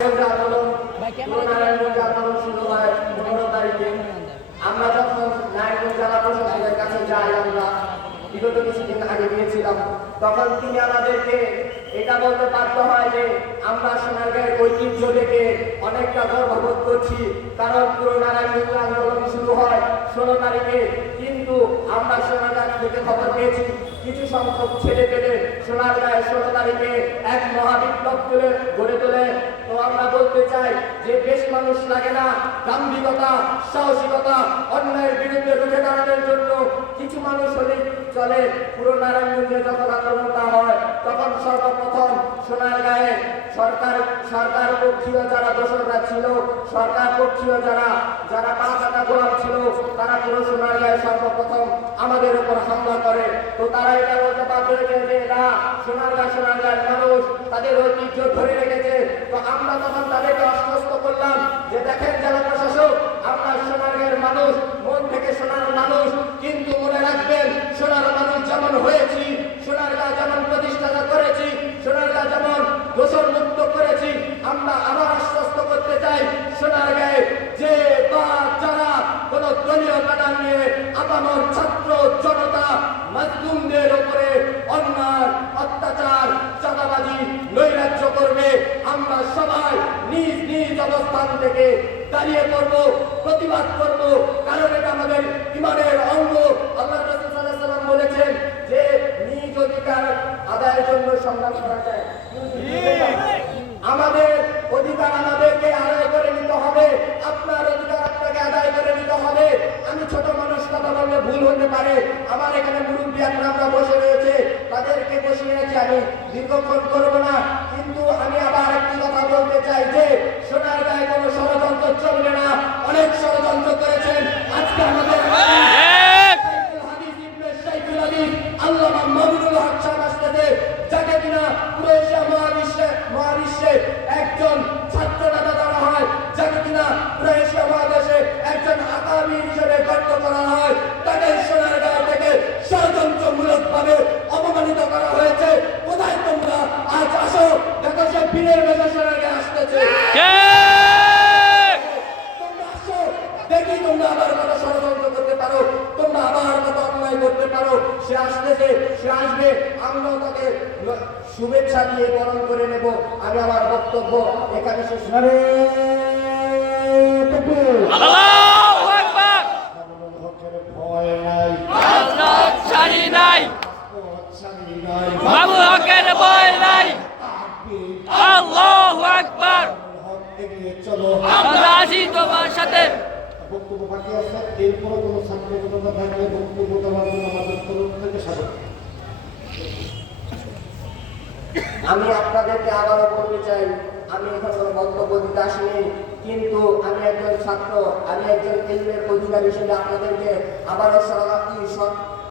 আন্দোলন শুরু হয় 15 তারিখে। আমরা যখন নারায়ণগঞ্জ জেলা প্রশাসনের কাছে যাই, আমরা বিগত কিছুদিন আগে গিয়েছিলাম, তখন তিনি আমাদেরকে এটা বলতে বাধ্য হয় যে আমরা সোনারগাঁয়ের ঐতিহ্য দেখে অনেকটা গর্ববোধ করছি, কারণ পুরো নারায়ণগঞ্জ আন্দোলন শুরু হয় 16 তারিখে। কিন্তু আমরা সোনারগাঁ থেকে খবর পেয়েছি কিছু সংখ্যক ছেলে পেলে সোনারগাঁয়ে 16 তারিখে এক মহাবিপ্লব গড়ে তোলে। তো আমরা বলতে চাই যে বেশি মানুষ লাগে না, গাম্ভীরতা, সাহসিকতা, অন্যায়ের বিরুদ্ধে রুখে দাঁড়ানোর জন্য কিছু মানুষ হলেই চলে। পুরো নারায়ণগঞ্জে যখন আন্দোলনটা হয় তখন সর্বপ্রথম সোনারগাঁয়ে সরকার পক্ষীয় যারা দোসররা ছিল, সরকার পক্ষীয় যারা পাঁচটা গোলাপ ছিল, তারা পুরো সোনারগাঁয়ে সর্বপ্রথম আমাদের উপর হামলা করে। তো তারা এটা বলতে বাধ্য হয়েছে যে না, সোনারগাঁয়ের মানুষ তাদের ঐতিহ্য ধরে রেখেছে। তো আমরা তখন তাদেরকে আশ্বস্ত করলাম যে দেখেন জেলা প্রশাসক, আমরা সোনারগাঁয়ের মানুষ, মন থেকে সোনার মানুষ, কিন্তু মনে রাখবেন সোনার মানুষ যেমন হয়েছি, সোনারগাঁ যেমন প্রতিষ্ঠা করেছি, সোনারগাঁ যেমন দোষর মুক্ত করেছি, আমরা আবার আশ্বস্ত করতে চাই সোনারগাঁয়ে যে বা যারা কোন দলীয় ব্যানার নিয়ে আপামর ছাত্র জনতা মাজলুমদের উপরে অন্যায়, অত্যাচার, চাঁদাবাজি, নৈরাজ্য করবে, আমরা সবাই নিজ নিজ অবস্থান থেকে দাঁড়িয়ে করব, প্রতিবাদ করব, কারণ এটা আমাদের ইমানের অঙ্গ। আল্লাহ রাসূল সাল্লাল্লাহু আলাইহি ওয়াসাল্লাম বলেছেন যে নিজ অধিকার আদায়ের জন্য সংগ্রাম করা যায়। আমাদের অধিকার আমাদেরকে আদায় করে নিতে হবে, আপনার অধিকার আপনাকে আদায় করে নিতে হবে। আমি ছোট মানুষ, কথা বললে ভুল হতে পারে, আমার এখানে মুরব্বী আমরা বসে রয়েছে, তাদেরকে বসিয়ে রেখে আমি দীর্ঘক্ষণ করব না। কিন্তু আমি আবার একটি কথা বলতে চাই যে সোনারগাঁয়ে কোনো ষড়যন্ত্র চলবে না। অনেক ষড়যন্ত্র করেছেন আজকে আমাদের আল্লামা মামুনুল হক সাহেব আসতেছে, যাকে কিনা পুরো এশিয়া মহাবিশ্বে একজন ছাত্র নেতা ধরা হয়, যাকে কিনা পুরো এশিয়া মহাদেশে একজন আকাবির হিসেবে গণ্য করা হয়, তাদের সোনারগাঁও থেকে ষড়যন্ত্রমূলক ভাবে অপমানিত করা হয়েছে। কোথায় তোমরা? আজ আসো, দেখো সে বীরের বেশে সোনারগাঁও আসতেছে। তোমরা আসো, দেখি তোমরা আবার কত ষড়যন্ত্র করতে পারো, তোমরা আবার কত অন্যায় করতে পারো। সে আসতেছে, সে আসবে, আমরাও তাকে শুভেচ্ছা দিয়ে বরণ করে নেব। আমি আমার বক্তব্য এখানে শেষ করে ভয় নাই, আল্লাহু আকবার। চলো, আমরা আছি তোমার সাথে। বক্তব্য বাকি আছে, এরপরে কোনো ছাত্র জনতা থাকলে বক্তব্য দেওয়ার জন্য আমাদের তরফ থেকে স্বাগত। আমি আপনাদেরকে আবারও বলতে চাই, আমি এখন কোনো বক্তব্য দিতে আসিনি, কিন্তু আমি একজন ছাত্র, আমি একজন ইলমের অধিকারী হিসেবে আপনাদেরকে আবারও